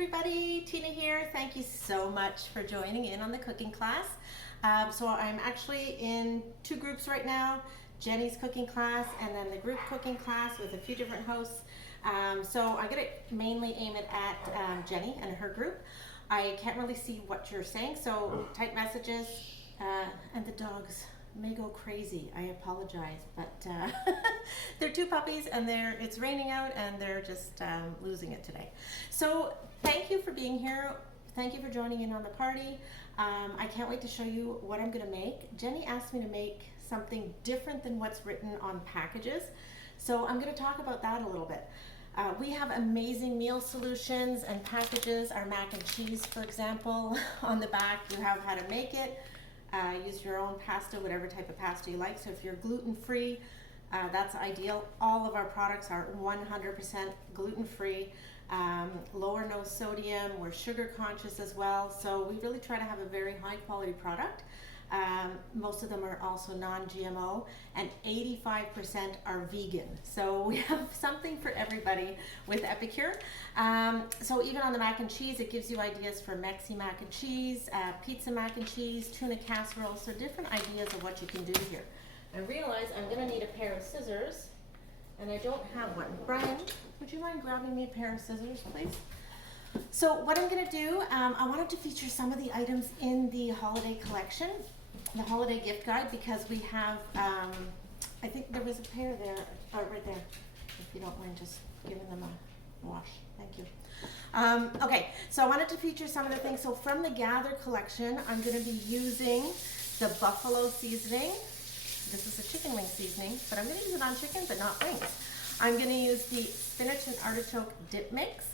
everybody, Tina here. Thank you so much for joining in on the cooking class. So I'm actually in two groups right now, Jenny's cooking class and then the group cooking class with a few different hosts. So I'm going to mainly aim it at Jenny and her group. I can't really see what you're saying, so type messages and the dogs may go crazy. I apologize, but they're two puppies and it's raining out and they're just losing it today. So thank you for being here. Thank you for joining in on the party. I can't wait to show you what I'm going to make. Jenny asked me to make something different than what's written on packages, so I'm going to talk about that a little bit. We have amazing meal solutions and packages. Our mac and cheese, for example, on the back you have how to make it. Use your own pasta, whatever type of pasta you like. So if you're gluten-free, that's ideal. All of our products are 100% gluten-free, low or no sodium. We're sugar conscious as well. So we really try to have a very high quality product. Most of them are also non-GMO and 85% are vegan. So we have something for everybody with Epicure. So even on the mac and cheese, it gives you ideas for Mexi mac and cheese, pizza mac and cheese, tuna casserole, so different ideas of what you can do here. I realize I'm gonna need a pair of scissors and I don't have one. Brian, would you mind grabbing me a pair of scissors, please? So what I'm gonna do, I wanted to feature some of the items in the holiday collection, the holiday gift guide, because we have, I think there was a pair there, right there, if you don't mind just giving them a wash. Thank you. Okay, so I wanted to feature some of the things. So from the Gather collection, I'm gonna be using the buffalo seasoning. This is a chicken wing seasoning, but I'm gonna use it on chicken, but not wings. I'm gonna use the spinach and artichoke dip mix.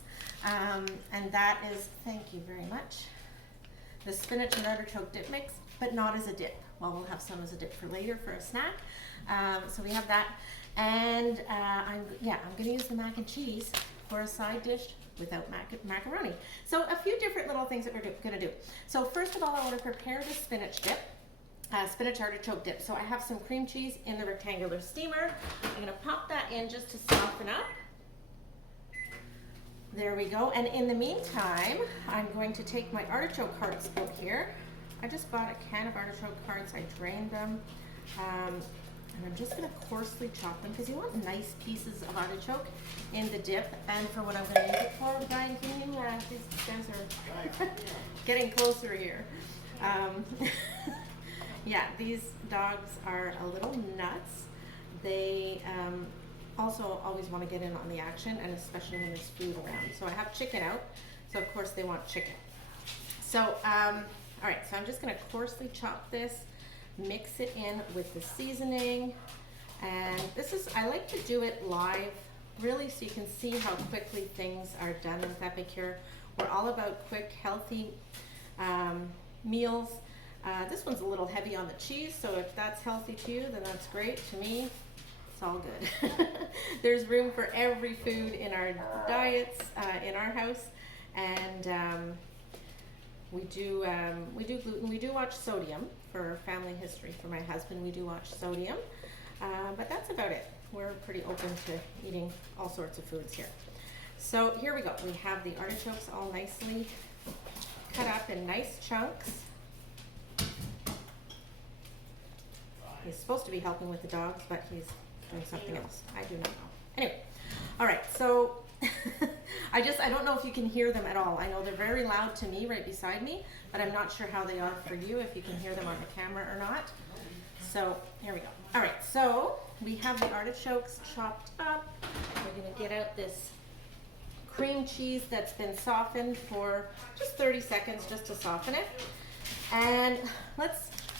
And that is, thank you very much, the spinach and artichoke dip mix, but not as a dip. Well, we'll have some as a dip for later for a snack. So we have that. And I'm gonna use the mac and cheese for a side dish without macaroni. So a few different little things that we're gonna do. So first of all, I wanna prepare the spinach dip. Spinach artichoke dip. So I have some cream cheese in the rectangular steamer. I'm gonna pop that in just to soften up. There we go. And in the meantime, I'm going to take my artichoke hearts out here. I just bought a can of artichoke hearts. I drained them. And I'm just going to coarsely chop them because you want nice pieces of artichoke in the dip. And for what I'm going to use it for, Brian, can you, these guys are getting closer here. Yeah, these dogs are a little nuts. They also always want to get in on the action, and especially when there's food around. So I have chicken out, so of course they want chicken. So, all right, so I'm just gonna coarsely chop this, mix it in with the seasoning, and I like to do it live, really, so you can see how quickly things are done with Epicure. We're all about quick, healthy meals. This one's a little heavy on the cheese, so if that's healthy to you, then that's great. To me, it's all good. There's room for every food in our diets, in our house, and we do gluten. We do watch sodium for family history. For my husband, we do watch sodium, but that's about it. We're pretty open to eating all sorts of foods here. So here we go. We have the artichokes all nicely cut up in nice chunks. He's supposed to be helping with the dogs, but he's doing something else. I do not know. Anyway, all right, so I don't know if you can hear them at all. I know they're very loud to me right beside me, but I'm not sure how they are for you, if you can hear them on the camera or not. So here we go. All right, so we have the artichokes chopped up. We're gonna get out this cream cheese that's been softened for just 30 seconds just to soften it. And how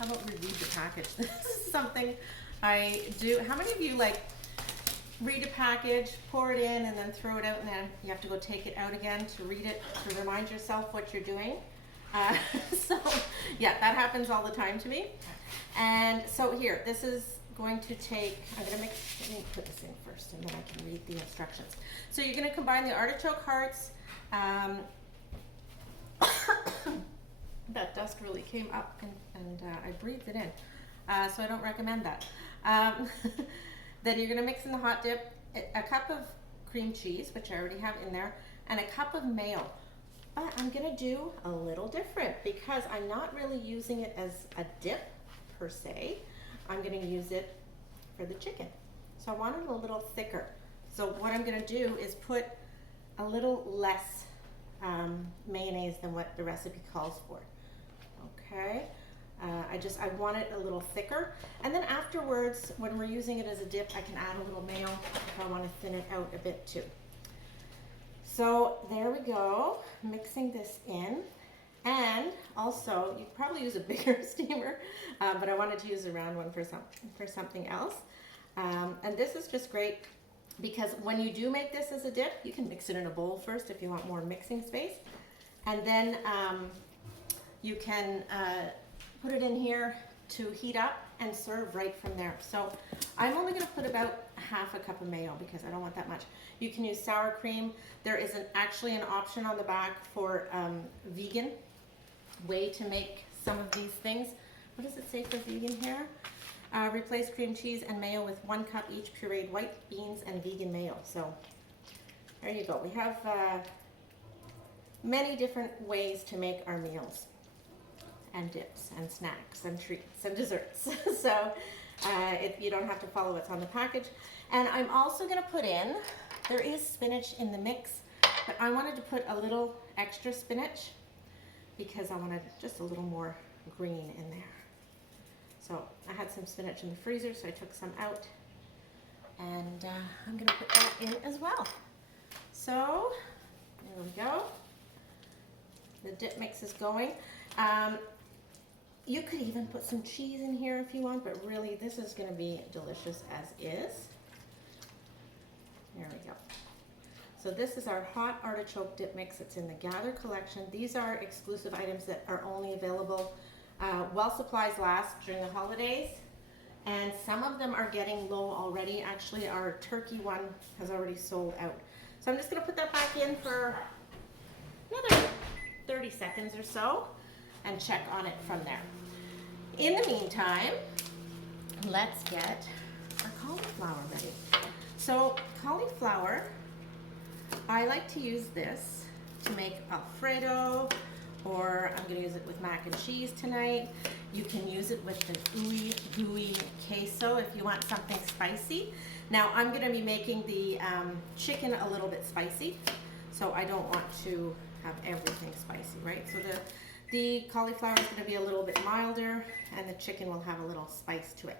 about we read the package? This is something I do. How many of you read a package, pour it in, and then throw it out, and then you have to go take it out again to read it, to remind yourself what you're doing? So yeah, that happens all the time to me. And so here, this is going to take, let me put this in first, and then I can read the instructions. So you're gonna combine the artichoke hearts. That dust really came up and I breathed it in, so I don't recommend that. Then you're going to mix in the hot dip, a cup of cream cheese, which I already have in there, and a cup of mayo. But I'm gonna do a little different because I'm not really using it as a dip per se. I'm gonna use it for the chicken. So I want it a little thicker. So what I'm gonna do is put a little less mayonnaise than what the recipe calls for. Okay, I want it a little thicker. And then afterwards, when we're using it as a dip, I can add a little mayo if I want to thin it out a bit too. So there we go, mixing this in. And also, you probably use a bigger steamer, but I wanted to use a round one for something else. And this is just great because when you do make this as a dip, you can mix it in a bowl first if you want more mixing space. And then you can put it in here to heat up and serve right from there. So I'm only gonna put about half a cup of mayo because I don't want that much. You can use sour cream. There is actually an option on the back for vegan way to make some of these things. What does it say for vegan here? Replace cream cheese and mayo with 1 cup each pureed white beans and vegan mayo. So there you go. We have many different ways to make our meals and dips and snacks and treats and desserts. So you don't have to follow what's on the package. And I'm also gonna put in, there is spinach in the mix, but I wanted to put a little extra spinach because I wanted just a little more green in there. So I had some spinach in the freezer, so I took some out. And I'm gonna put that in as well. So there we go. The dip mix is going. You could even put some cheese in here if you want, but really this is gonna be delicious as is. There we go. So this is our hot artichoke dip mix. It's in the Gather collection. These are exclusive items that are only available while supplies last during the holidays. And some of them are getting low already. Actually, our turkey one has already sold out. So I'm just gonna put that back in for another 30 seconds or so and check on it from there. In the meantime, let's get our cauliflower ready. So cauliflower, I like to use this to make Alfredo, or I'm gonna use it with mac and cheese tonight. You can use it with the ooey gooey queso if you want something spicy. Now I'm gonna be making the chicken a little bit spicy, so I don't want to have everything spicy, right? So the cauliflower is gonna be a little bit milder and the chicken will have a little spice to it.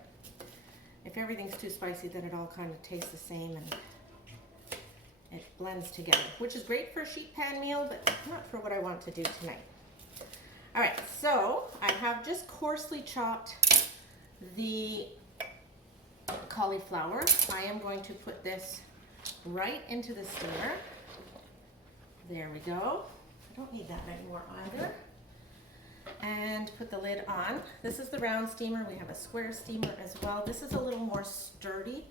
If everything's too spicy, then it all kind of tastes the same and it blends together, which is great for a sheet pan meal, but not for what I want to do tonight. All right, so I have just coarsely chopped the cauliflower. I am going to put this right into the steamer. There we go. I don't need that anymore either. And put the lid on. This is the round steamer. We have a square steamer as well. This is a little more sturdy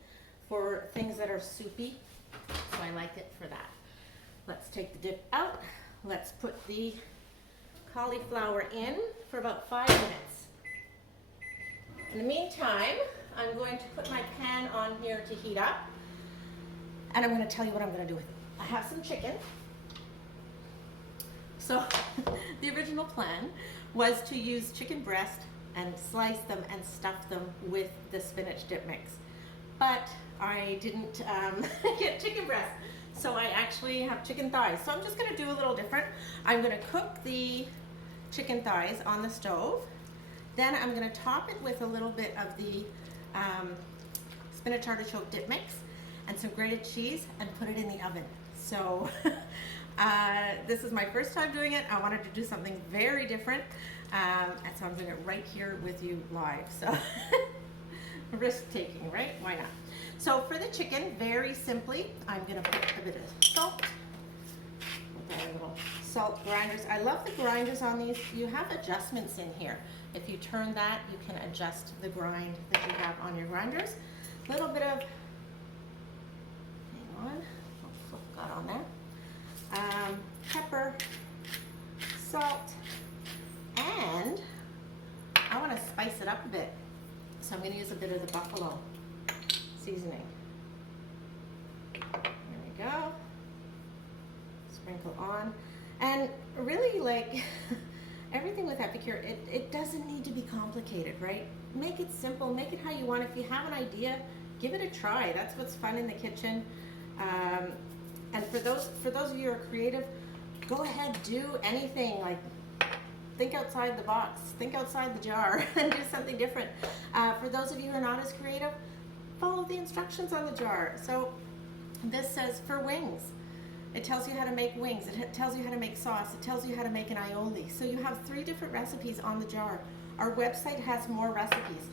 for things that are soupy, so I like it for that. Let's take the dip out. Let's put the cauliflower in for about 5 minutes. In the meantime, I'm going to put my pan on here to heat up, and I'm going to tell you what I'm going to do with it. I have some chicken. So the original plan was to use chicken breast and slice them and stuff them with the spinach dip mix. But I didn't get chicken breast, so I actually have chicken thighs. So I'm just gonna do a little different. I'm gonna cook the chicken thighs on the stove. Then I'm gonna top it with a little bit of the spinach artichoke dip mix and some grated cheese and put it in the oven. So this is my first time doing it. I wanted to do something very different, and so I'm doing it right here with you live. So risk taking, right? Why not? So for the chicken, very simply, I'm gonna put a bit of salt. With our little salt grinders. I love the grinders on these. You have adjustments in here. If you turn that, you can adjust the grind that you have on your grinders. A little bit of, hang on, got on there. Pepper, salt, and I want to spice it up a bit. So I'm going to use a bit of the buffalo seasoning. There we go. Sprinkle on. And really, like, everything with Epicure, it doesn't need to be complicated, right? Make it simple, make it how you want. If you have an idea, give it a try. That's what's fun in the kitchen. And for those of you who are creative, go ahead, do anything. Like, think outside the box, think outside the jar, and do something different. For those of you who are not as creative, follow the instructions on the jar. So this says for wings. It tells you how to make wings. It tells you how to make sauce. It tells you how to make an aioli. So you have 3 different recipes on the jar. Our website has more recipes.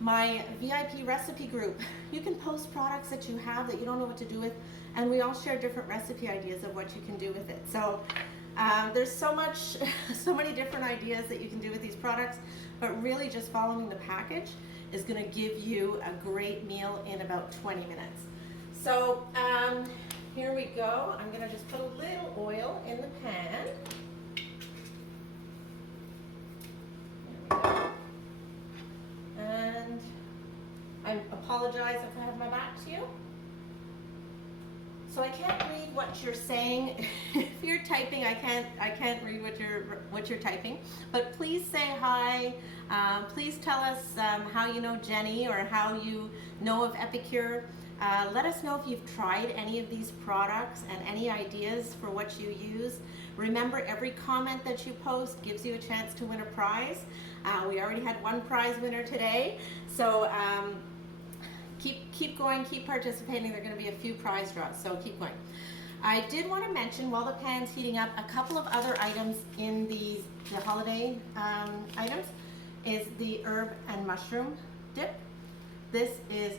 My VIP recipe group, you can post products that you have that you don't know what to do with, and we all share different recipe ideas of what you can do with it. So there's so many different ideas that you can do with these products, but really just following the package is gonna give you a great meal in about 20 minutes. So here we go. I'm gonna just put a little oil in the pan. There we go. And I apologize if I have my back to you. So I can't read what you're saying. If you're typing, I can't read what you're typing. But please say hi. Please tell us how you know Jenny or how you know of Epicure. Let us know if you've tried any of these products and any ideas for what you use. Remember, every comment that you post gives you a chance to win a prize. We already had 1 prize winner today, so keep going, keep participating. There are going to be a few prize draws, so keep going. I did want to mention, while the pan's heating up, a couple of other items in the holiday items is the herb and mushroom dip. This is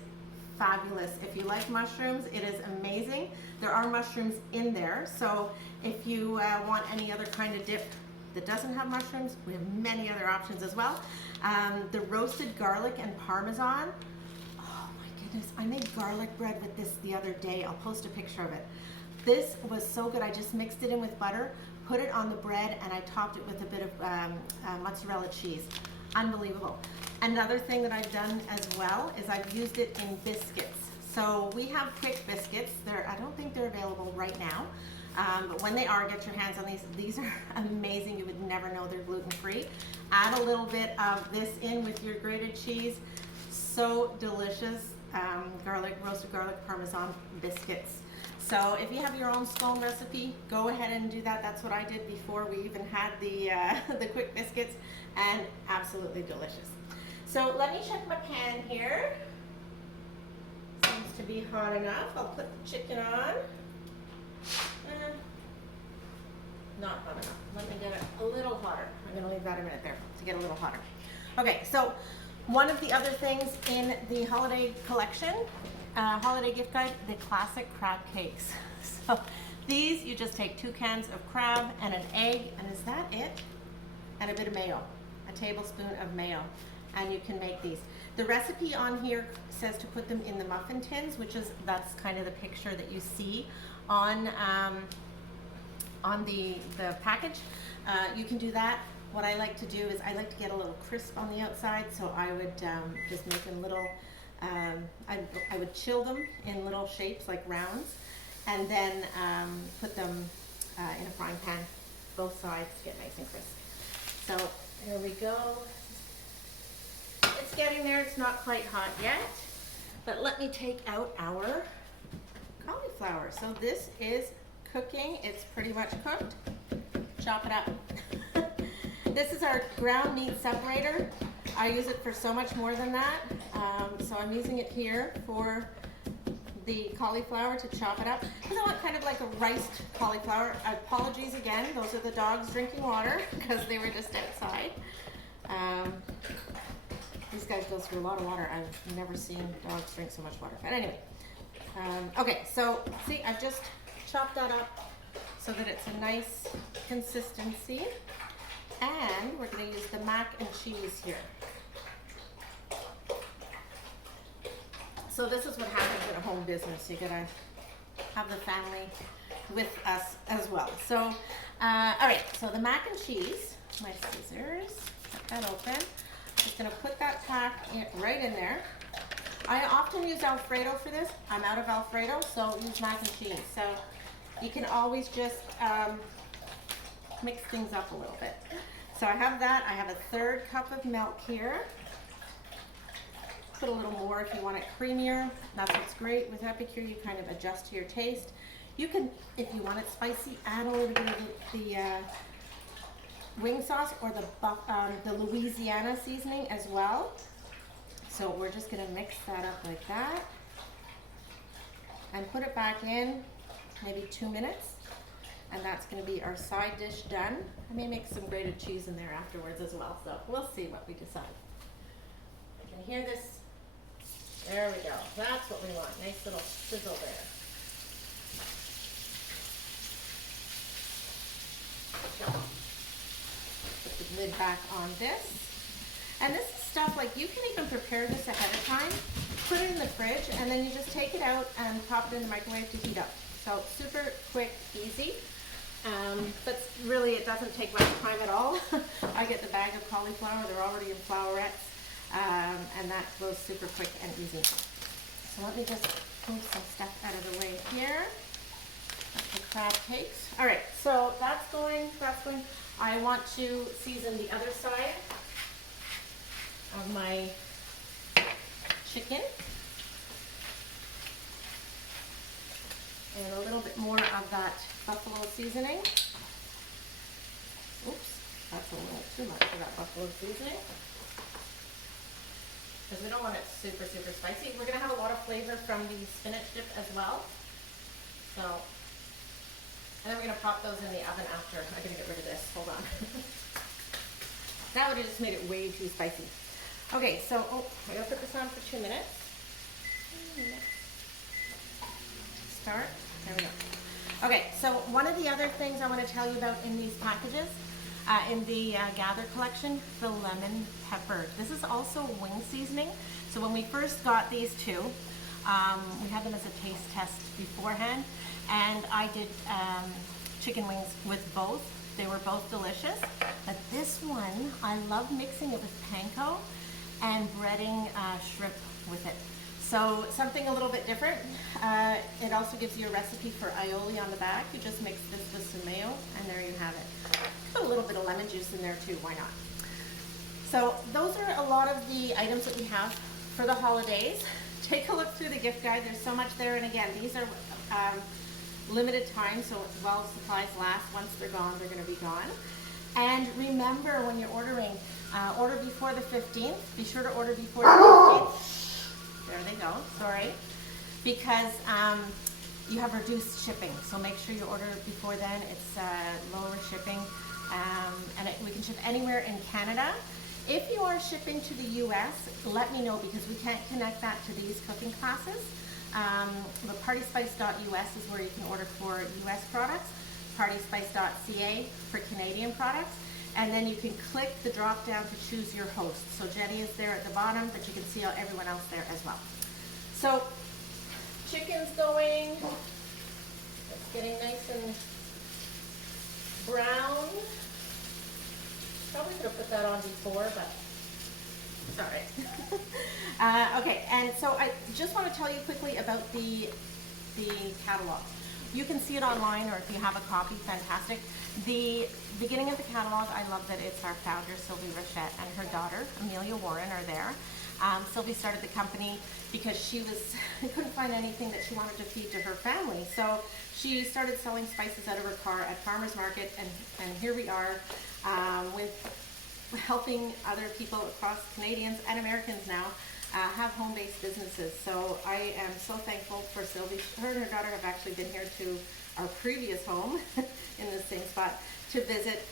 fabulous. If you like mushrooms, it is amazing. There are mushrooms in there, so if you want any other kind of dip that doesn't have mushrooms, we have many other options as well. The roasted garlic and Parmesan. Oh my goodness, I made garlic bread with this the other day. I'll post a picture of it. This was so good. I just mixed it in with butter, put it on the bread, and I topped it with a bit of mozzarella cheese. Unbelievable. Another thing that I've done as well is I've used it in biscuits. So we have quick biscuits. I don't think they're available right now, but when they are, get your hands on these. These are amazing. You would never know they're gluten-free. Add a little bit of this in with your grated cheese. So delicious. Roasted garlic Parmesan biscuits. So if you have your own scone recipe, go ahead and do that. That's what I did before we even had the quick biscuits, and absolutely delicious. So let me check my pan here. Seems to be hot enough. I'll put the chicken on. Not hot enough. Let me get it a little hotter. I'm going to leave that a minute there to get a little hotter. Okay, so one of the other things in the holiday collection, holiday gift guide, the classic crab cakes. So these, you just take 2 cans of crab and an egg, and is that it? And a bit of mayo, a tablespoon of mayo, and you can make these. The recipe on here says to put them in the muffin tins, that's kind of the picture that you see on the package. You can do that. What I like to do is I like to get a little crisp on the outside, so I would just make them little, I would chill them in little shapes like rounds, and then put them in a frying pan, both sides, get nice and crisp. So here we go. It's getting there. It's not quite hot yet, but let me take out our cauliflower. So this is cooking. It's pretty much cooked. Chop it up. This is our ground meat separator. I use it for so much more than that. So I'm using it here for the cauliflower to chop it up, because I want kind of like a riced cauliflower. Apologies again, those are the dogs drinking water because they were just outside. These guys go through a lot of water. I've never seen dogs drink so much water. But anyway, okay, so see, I've just chopped that up so that it's a nice consistency. And we're going to use the mac and cheese here. So this is what happens in a home business. You gotta have the family with us as well. So, all right, so the mac and cheese, my scissors, cut that open. Just gonna put that pack right in there. I often use Alfredo for this. I'm out of Alfredo, so use mac and cheese. So you can always just mix things up a little bit. So I have that. I have a 1/3 cup of milk here. Put a little more if you want it creamier. That's what's great with Epicure. You kind of adjust to your taste. You can, if you want it spicy, add a little bit of the wing sauce or the Louisiana seasoning as well. So we're just gonna mix that up like that and put it back in maybe 2 minutes. And that's gonna be our side dish done. I may make some grated cheese in there afterwards as well, so we'll see what we decide. I can hear this. There we go. That's what we want. Nice little sizzle there. Put the lid back on this. And this is stuff like you can even prepare this ahead of time, put it in the fridge, and then you just take it out and pop it in the microwave to heat up. So super quick, easy. But really it doesn't take much time at all. I get the bag of cauliflower, they're already in flowerettes, and that goes super quick and easy. So let me just move some stuff out of the way here. The crab cakes. All right, so that's going. I want to season the other side of my chicken. And a little bit more of that buffalo seasoning. Oops, that's a little too much for that buffalo seasoning. Because we don't want it super, super spicy. We're gonna have a lot of flavor from the spinach dip as well. So, and then we're gonna pop those in the oven after. I gotta get rid of this, hold on. That would have just made it way too spicy. Okay, so, I gotta put this on for 2 minutes. Start, there we go. Okay, so one of the other things I wanna tell you about in these packages, in the Gather collection, the lemon pepper. This is also wing seasoning. So when we first got these two, we had them as a taste test beforehand, and I did chicken wings with both. They were both delicious, but this one, I love mixing it with panko and breading shrimp with it. So something a little bit different. It also gives you a recipe for aioli on the back. You just mix this with some mayo, and there you have it. Put a little bit of lemon juice in there too, why not? So those are a lot of the items that we have for the holidays. Take a look through the gift guide. There's so much there, and again, these are limited time, so while supplies last, once they're gone, they're going to be gone. And remember, when you're ordering, order before the 15th. Be sure to order before the 15th. There they go, sorry. Because you have reduced shipping, so make sure you order before then. It's lower shipping, and we can ship anywhere in Canada. If you are shipping to the US, let me know, because we can't connect that to these cooking classes. The partyspice.us is where you can order for US products, partyspice.ca for Canadian products, and then you can click the drop down to choose your host. So Jenny is there at the bottom, but you can see everyone else there as well. So chicken's going, it's getting nice and brown. Probably could have put that on before, but it's all right. Okay, and so I just want to tell you quickly about the catalog. You can see it online, or if you have a copy, fantastic. The beginning of the catalog, I love that it's our founder, Sylvie Rochette, and her daughter, Amelia Warren, are there. Sylvie started the company because she couldn't find anything that she wanted to feed to her family. So she started selling spices out of her car at farmers market, and here we are with helping other people across, Canadians and Americans now, have home-based businesses. So I am so thankful for Sylvie. Her and her daughter have actually been here to our previous home in the same spot to visit.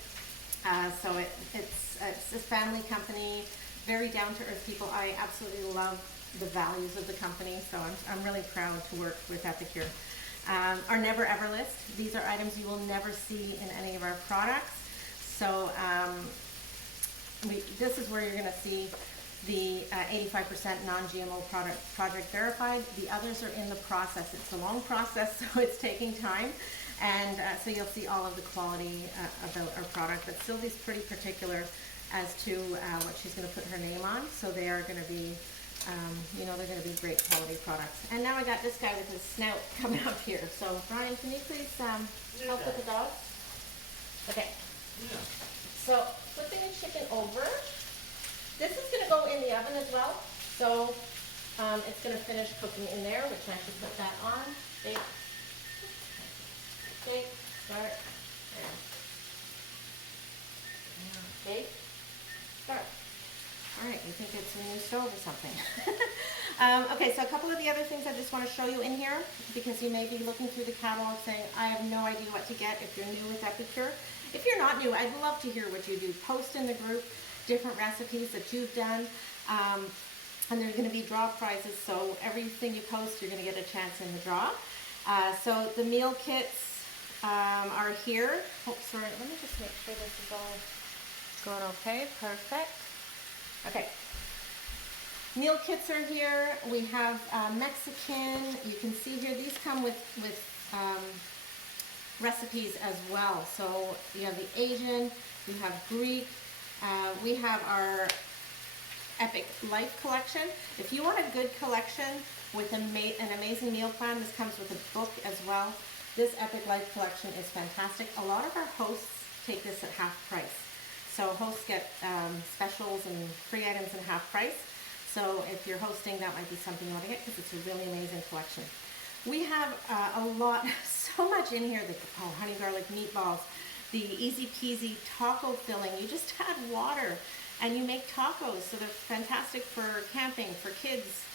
So it's a family company, very down-to-earth people. I absolutely love the values of the company, so I'm really proud to work with Epicure. Our never ever list, these are items you will never see in any of our products. So this is where you're going to see the 85% non-GMO project verified. The others are in the process. It's a long process, so it's taking time. And so you'll see all of the quality about our product. But Sylvie's pretty particular as to what she's going to put her name on. So they are going to be, they're going to be great quality products. And now I got this guy with his snout coming up here. So Brian, can you please help with the dogs? Okay. So flipping the chicken over. This is going to go in the oven as well. So it's going to finish cooking in there, which I should put that on. Bake, start, and bake, start. All right, you think it's a new stove or something. Okay, so a couple of the other things I just want to show you in here, because you may be looking through the catalog saying, I have no idea what to get if you're new with Epicure. If you're not new, I'd love to hear what you do. Post in the group different recipes that you've done. And there's going to be draw prizes, so everything you post, you're going to get a chance in the draw. So the meal kits are here. Oh, sorry, let me just make sure this is all going okay. Perfect. Okay. Meal kits are here. We have Mexican. You can see here, these come with recipes as well. So you have the Asian, you have Greek, we have our Epic Life collection. If you want a good collection with an amazing meal plan, this comes with a book as well. This Epic Life collection is fantastic. A lot of our hosts take this at half price. So hosts get specials and free items at half price. So if you're hosting, that might be something you want to get because it's a really amazing collection. We have a lot, so much in here. The honey garlic meatballs, the easy peasy taco filling. You just add water and you make tacos. So they're fantastic for camping, for kids.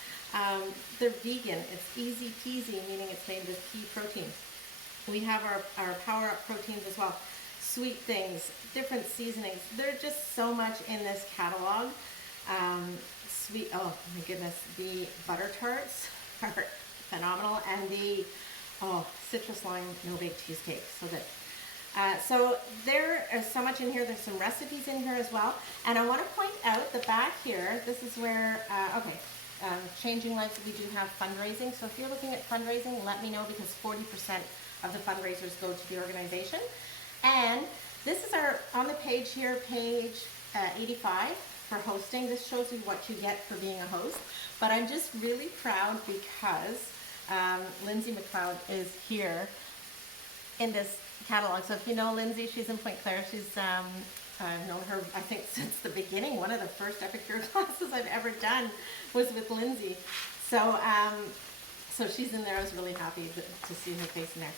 They're vegan. It's easy peasy, meaning it's made with pea protein. We have our Power Up proteins as well. Sweet things, different seasonings. There's just so much in this catalog. Sweet, oh my goodness, the butter tarts are phenomenal, and the citrus lime no-bake cheesecake, so good. So there is so much in here. There's some recipes in here as well, and I want to point out the back here. This is where Changing Lives, we do have fundraising. So if you're looking at fundraising, let me know, because 40% of the fundraisers go to the organization. And this is our on the page here, page 85. For hosting. This shows you what you get for being a host. But I'm just really proud because Lindsay McLeod is here in this catalog. So if you know Lindsay, she's in Point Claire. She's I've known her, I think, since the beginning. One of the first Epicure classes I've ever done was with Lindsay. So so she's in there. I was really happy to see her face in there.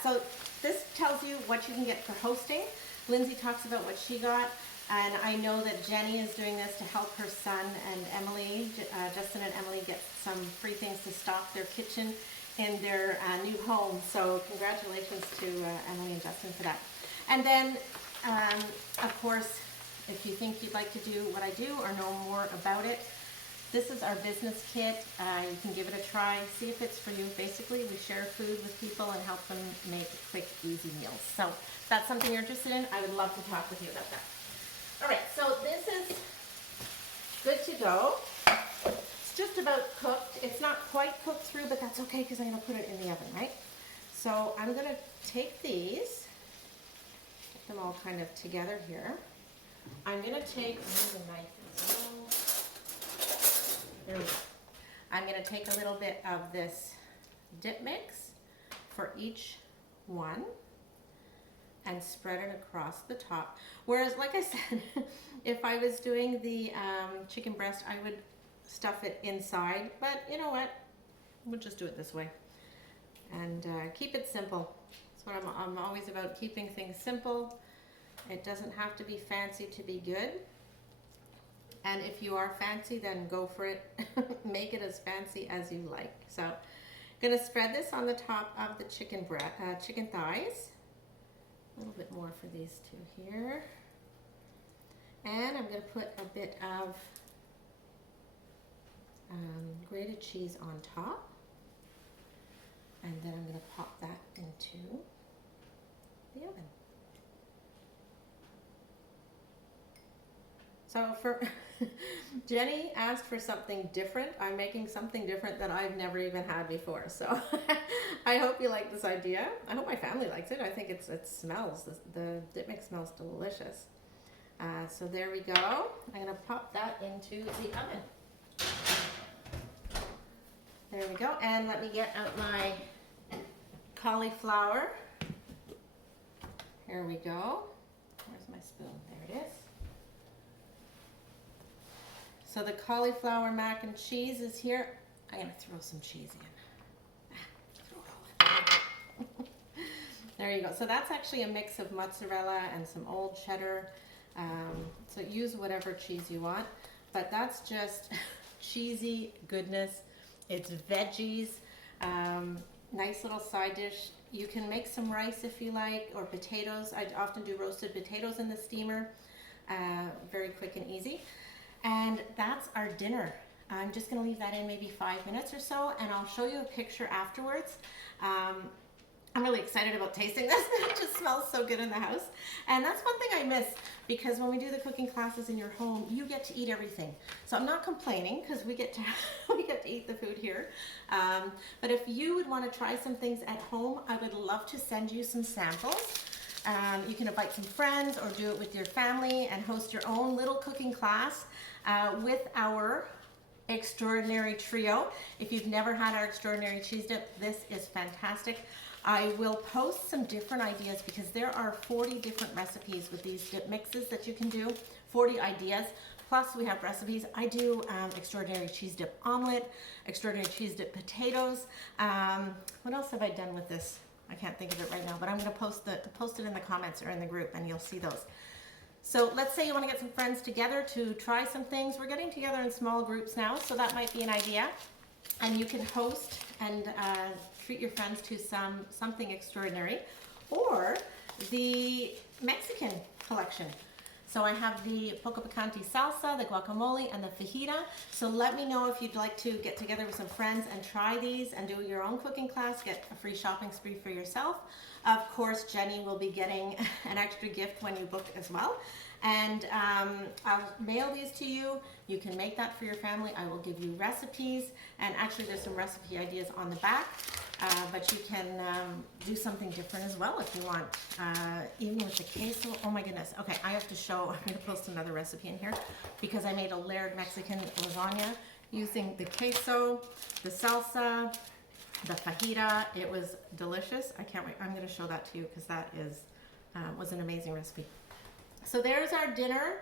So this tells you what you can get for hosting. Lindsay talks about what she got. And I know that Jenny is doing this to help her son and Emily, Justin and Emily, get some free things to stock their kitchen in their new home. So congratulations to Emily and Justin for that. And then, of course, if you think you'd like to do what I do or know more about it, this is our business kit. You can give it a try, see if it's for you. Basically, we share food with people and help them make quick, easy meals. So if that's something you're interested in, I would love to talk with you about that. All right, so this is good to go. It's just about cooked. It's not quite cooked through, but that's okay because I'm going to put it in the oven, right? So I'm going to take these, get them all kind of together here. I'm going to take, the knife. There we go. I'm going to take a little bit of this dip mix for each one and spread it across the top. Whereas, like I said, if I was doing the chicken breast, I would stuff it inside, but you know what? We'll just do it this way. And keep it simple. That's what I'm always about, keeping things simple. It doesn't have to be fancy to be good. And if you are fancy, then go for it. Make it as fancy as you like. So I'm gonna spread this on the top of the chicken thighs. A little bit more for these two here. And I'm going to put a bit of grated cheese on top. And then I'm going to pop that into the oven. So for Jenny asked for something different. I'm making something different that I've never even had before. So I hope you like this idea. I hope my family likes it. I think it smells, the dip mix smells delicious. So there we go. I'm going to pop that into the oven. There we go. And let me get out my cauliflower. Here we go. Where's my spoon? There it is. So the cauliflower mac and cheese is here. I'm gonna throw some cheese in. Throw it all in. There you go. So that's actually a mix of mozzarella and some old cheddar. So use whatever cheese you want, but that's just cheesy goodness. It's veggies, nice little side dish. You can make some rice if you like, or potatoes. I often do roasted potatoes in the steamer. Very quick and easy. And that's our dinner. I'm just gonna leave that in maybe 5 minutes or so, and I'll show you a picture afterwards. I'm really excited about tasting this. It just smells so good in the house. And that's one thing I miss, because when we do the cooking classes in your home, you get to eat everything. So I'm not complaining, because we get to eat the food here. But if you would want to try some things at home, I would love to send you some samples. You can invite some friends or do it with your family and host your own little cooking class with our extraordinary trio. If you've never had our extraordinary cheese dip, this is fantastic. I will post some different ideas, because there are 40 different recipes with these dip mixes that you can do, 40 ideas. Plus we have recipes. I do extraordinary cheese dip omelet, extraordinary cheese dip potatoes. What else have I done with this? I can't think of it right now, but I'm going to post it in the comments or in the group, and you'll see those. So let's say you want to get some friends together to try some things. We're getting together in small groups now, so that might be an idea. And you can host and treat your friends to something extraordinary, or the Mexican collection. So I have the poco picante salsa, the guacamole, and the fajita. So let me know if you'd like to get together with some friends and try these and do your own cooking class, get a free shopping spree for yourself. Of course, Jenny will be getting an extra gift when you book as well. And I'll mail these to you. You can make that for your family. I will give you recipes, and actually there's some recipe ideas on the back, but you can do something different as well if you want, even with the queso. Oh my goodness. Okay, I have to show, I'm gonna post another recipe in here, because I made a layered Mexican lasagna using the queso, the salsa, the fajita. It was delicious. I can't wait. I'm gonna show that to you, because that was an amazing recipe. So there's our dinner.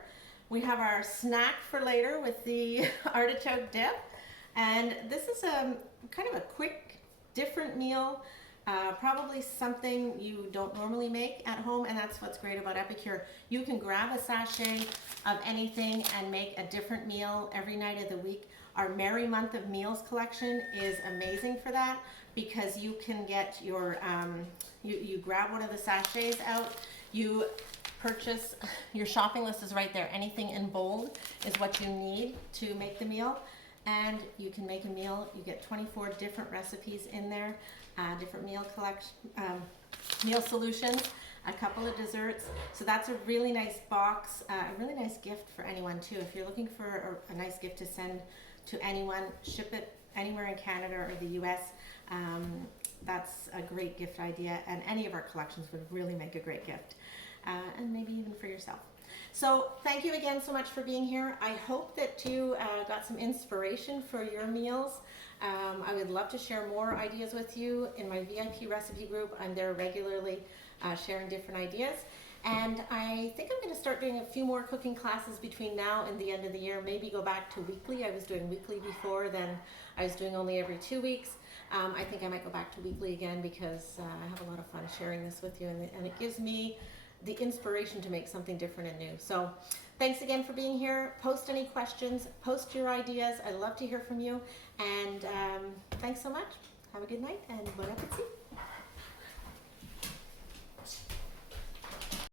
We have our snack for later with the artichoke dip. And this is kind of a quick, different meal. Probably something you don't normally make at home, and that's what's great about Epicure. You can grab a sachet of anything and make a different meal every night of the week. Our Merry Month of Meals collection is amazing for that, because you can get your, you grab one of the sachets out, you purchase, your shopping list is right there. Anything in bold is what you need to make the meal, and you can make a meal. You get 24 different recipes in there, different meal collection, meal solutions, a couple of desserts. So that's a really nice box, a really nice gift for anyone too. If you're looking for a nice gift to send to anyone, ship it anywhere in Canada or the US. That's a great gift idea, and any of our collections would really make a great gift. And maybe even for yourself. So thank you again so much for being here. I hope that you got some inspiration for your meals. I would love to share more ideas with you in my VIP recipe group. I'm there regularly sharing different ideas. And I think I'm going to start doing a few more cooking classes between now and the end of the year. Maybe go back to weekly. I was doing weekly before, then I was doing only every 2 weeks. I think I might go back to weekly again, because I have a lot of fun sharing this with you, and it gives me the inspiration to make something different and new. So thanks again for being here. Post any questions, post your ideas. I love to hear from you. And thanks so much. Have a good night, and bon appetit.